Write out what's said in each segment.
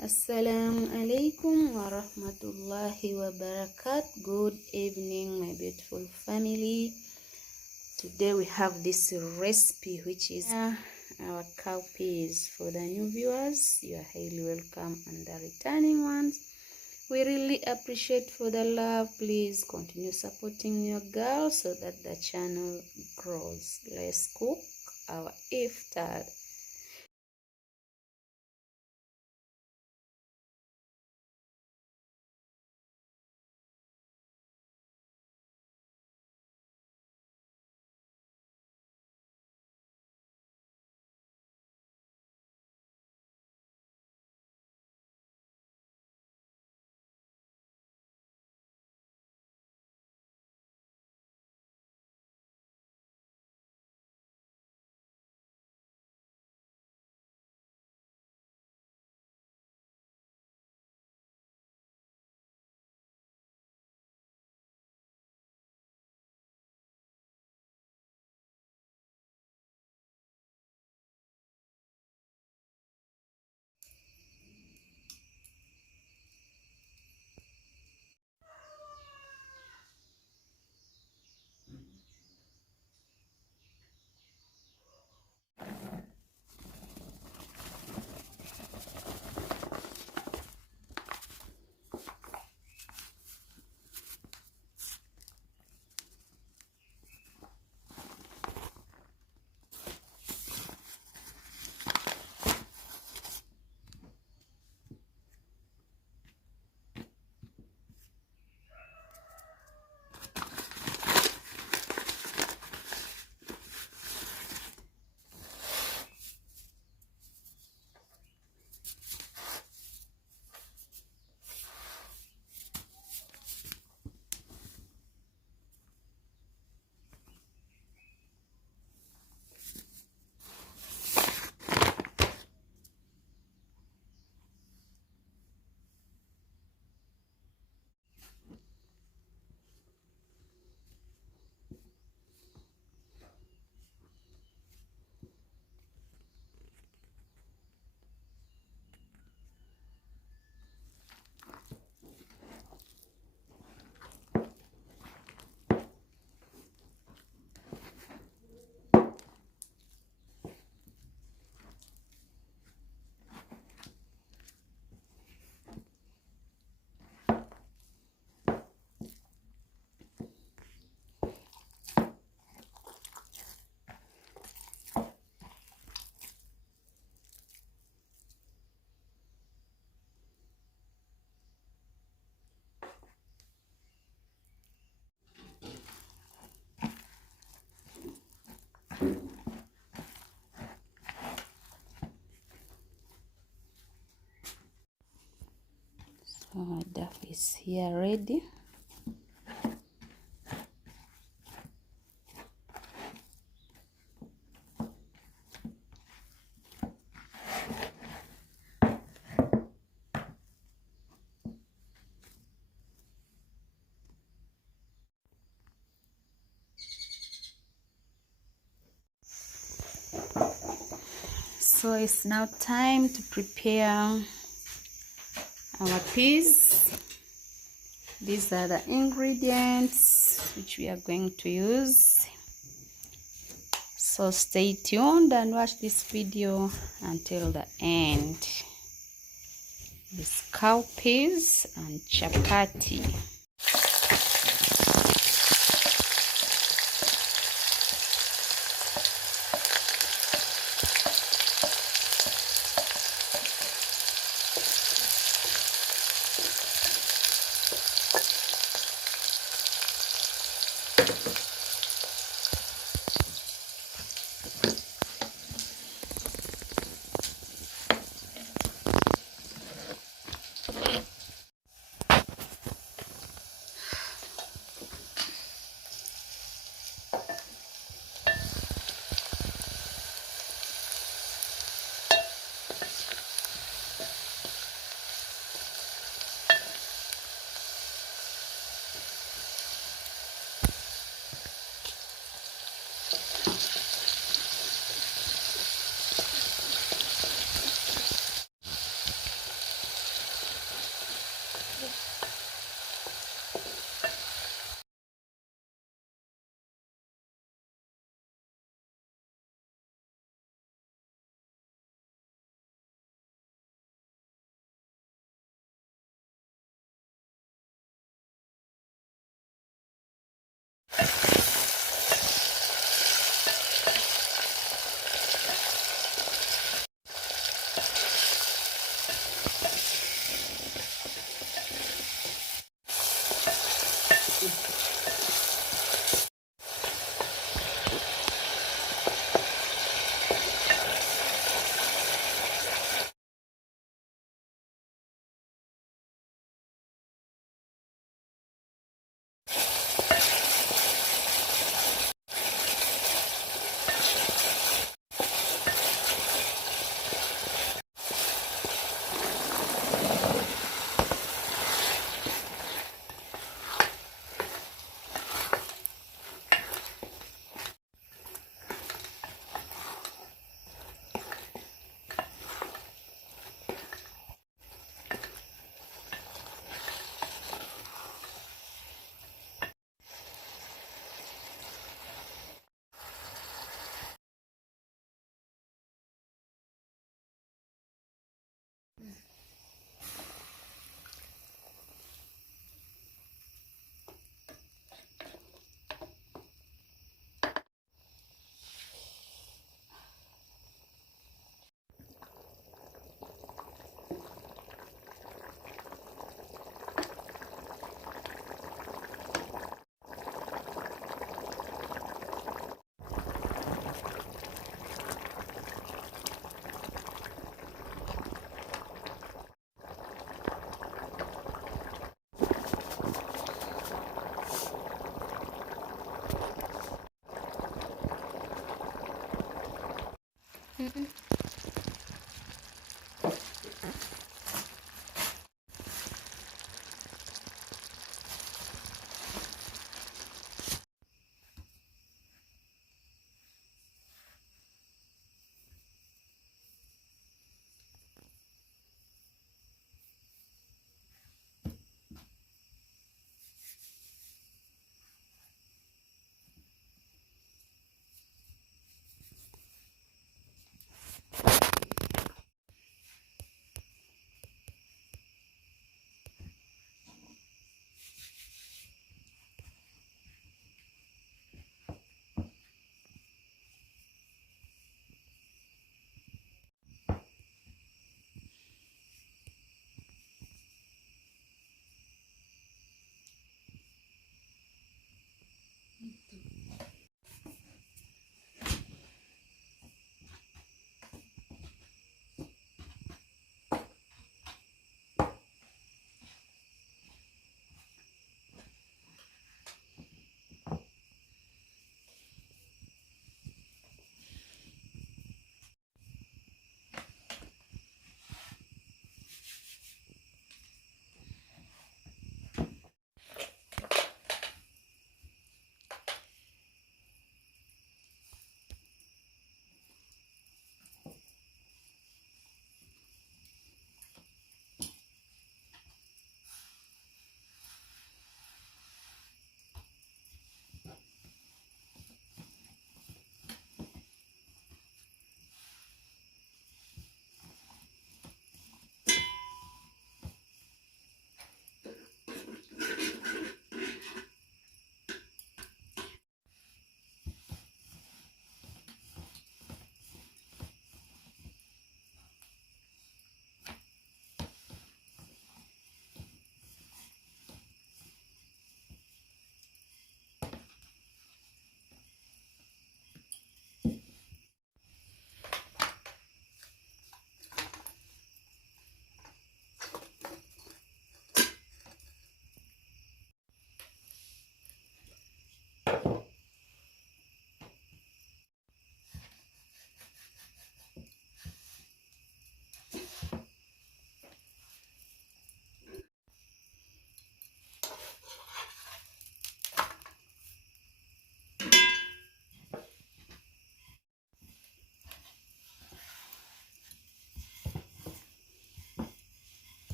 Assalamu alaikum wa rahmatullahi wa barakat. Good evening, my beautiful family. Today we have this recipe which is our cowpeas. For the new viewers, you are highly welcome, and the returning ones, we really appreciate for the love. Please continue supporting your girl so that the channel grows. Let's cook our iftari. So my duff is here ready. So it's now time to prepare our peas. These are the ingredients which we are going to use. So stay tuned and watch this video until the end. This cowpeas and chapati.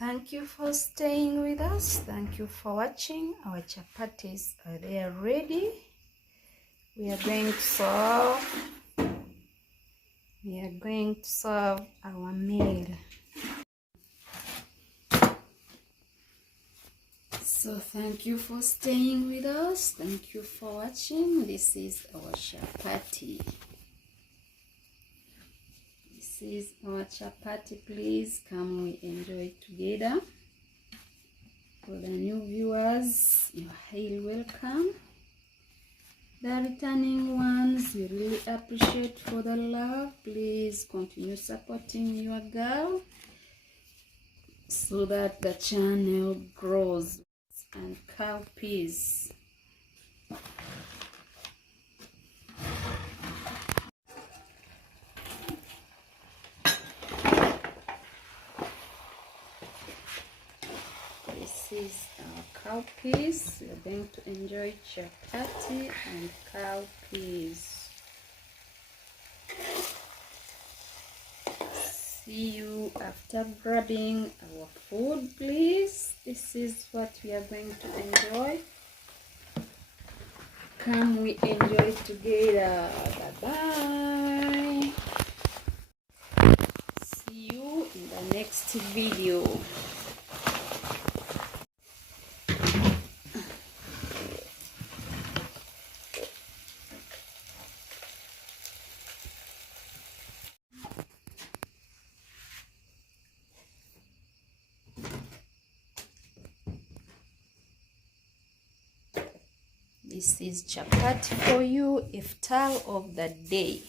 Thank you for staying with us. Thank you for watching. Our chapatis are there ready. We are going to serve our meal. So thank you for staying with us. Thank you for watching. This is our chapati. This is our chapati. Please come, we enjoy together. For the new viewers, you're highly welcome. The returning ones, we really appreciate for the love. Please continue supporting your girl so that the channel grows. And cowpeas. This is our cowpeas. We're going to enjoy chapati and cowpeas. See you after grabbing our food, please. This is what we are going to enjoy. Come, we enjoy together. Bye bye. See you in the next video. This is chapati for you, iftar of the day.